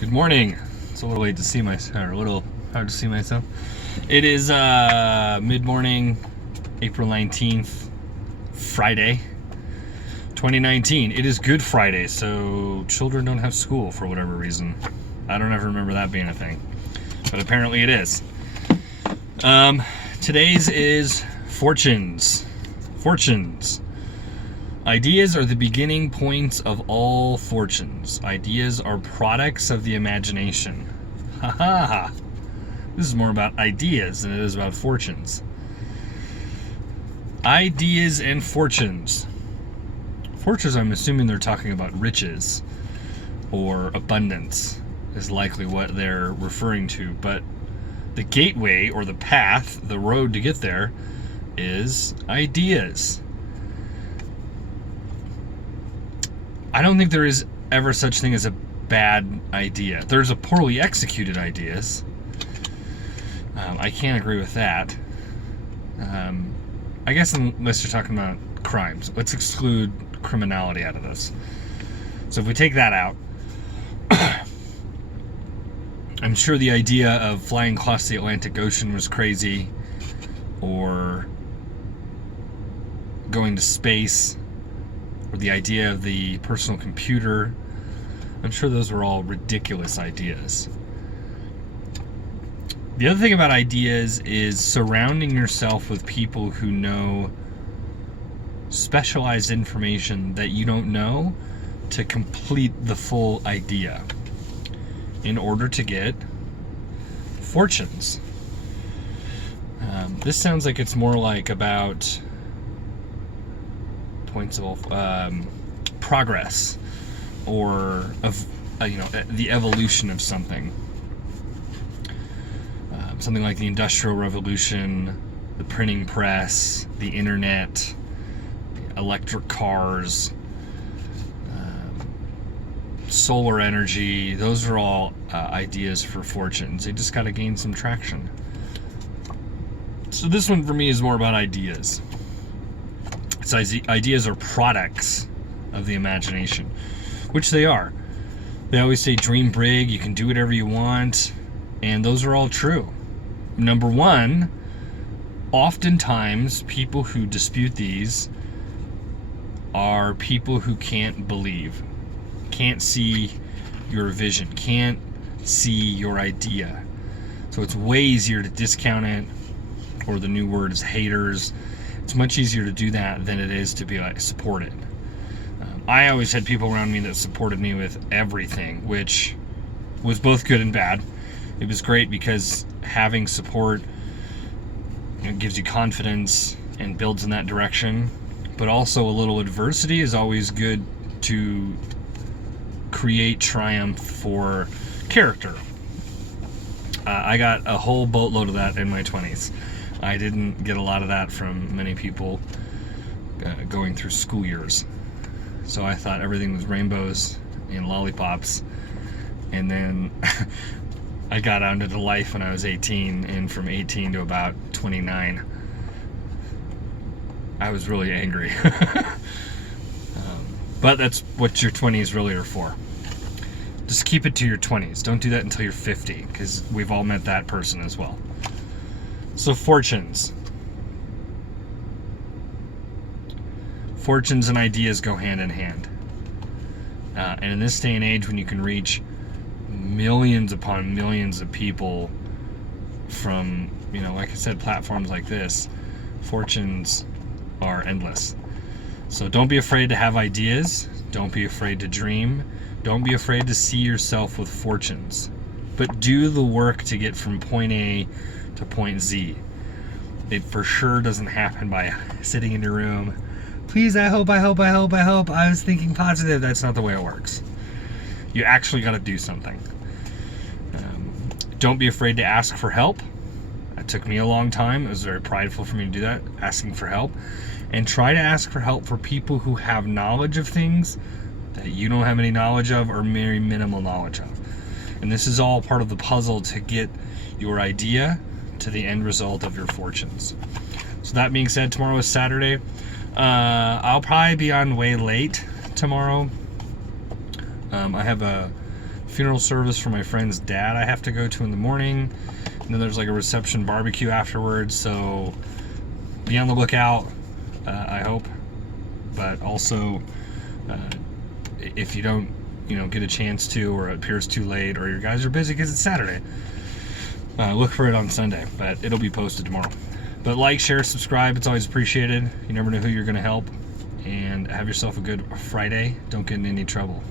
Good morning. It's a little late to see myself, or a little hard to see myself. It is mid-morning, April 19th, Friday, 2019. It is Good Friday, so children don't have school for whatever reason. I don't ever remember that being a thing, but apparently it is. Today's is fortunes. Fortunes. Ideas are the beginning points of all fortunes. Ideas are products of the imagination. Ha ha ha. This is more about ideas than it is about fortunes. Ideas and fortunes. Fortunes, I'm assuming they're talking about riches or abundance is likely what they're referring to. But the gateway or the path, the road to get there, is ideas. I don't think there is ever such thing as a bad idea. There's a poorly executed ideas. I can't agree with that. I guess unless you're talking about crimes. Let's exclude criminality out of this. So if we take that out, I'm sure the idea of flying across the Atlantic Ocean was crazy, or going to space, or the idea of the personal computer. I'm sure those were all ridiculous ideas. The other thing about ideas is surrounding yourself with people who know specialized information that you don't know to complete the full idea in order to get fortunes. This sounds like it's more like about points of progress, or of the evolution of something. Something like the Industrial Revolution, the printing press, the internet, electric cars, solar energy. Those are all ideas for fortunes. They just got to gain some traction. So this one for me is more about ideas. So ideas are products of the imagination, which they are. They always say dream big, you can do whatever you want, and those are all true. Number one, oftentimes people who dispute these are people who can't believe, can't see your vision, can't see your idea. So it's way easier to discount it, or the new word is haters. It's much easier to do that than it is to be like supported. I always had people around me that supported me with everything, which was both good and bad. It was great because having support gives you confidence and builds in that direction. But also a little adversity is always good to create triumph for character. I got a whole boatload of that in my 20s. I didn't get a lot of that from many people going through school years. So I thought everything was rainbows and lollipops. And then I got out into life when I was 18, and from 18 to about 29, I was really angry. But that's what your 20s really are for. Just keep it to your 20s. Don't do that until you're 50, because we've all met that person as well. So fortunes. Fortunes and ideas go hand in hand. And in this day and age, when you can reach millions upon millions of people from, like I said, platforms like this, fortunes are endless. So don't be afraid to have ideas. Don't be afraid to dream. Don't be afraid to see yourself with fortunes. But do the work to get from point A to point Z. It for sure doesn't happen by sitting in your room. Please, I hope. I was thinking positive. That's not the way it works. You actually got to do something. Don't be afraid to ask for help. It took me a long time. It was very prideful for me to do that, asking for help. And try to ask for help for people who have knowledge of things that you don't have any knowledge of, or very minimal knowledge of. And this is all part of the puzzle to get your idea to the end result of your fortunes. So that being said, tomorrow is Saturday. I'll probably be on way late tomorrow. I have a funeral service for my friend's dad I have to go to in the morning. And then there's like a reception barbecue afterwards. So be on the lookout, I hope. But also, if you don't, get a chance to, or it appears too late, or your guys are busy because it's Saturday, look for it on Sunday. But it'll be posted tomorrow. But like, share, subscribe. It's always appreciated. You never know who you're going to help. And have yourself a good Friday. Don't get in any trouble.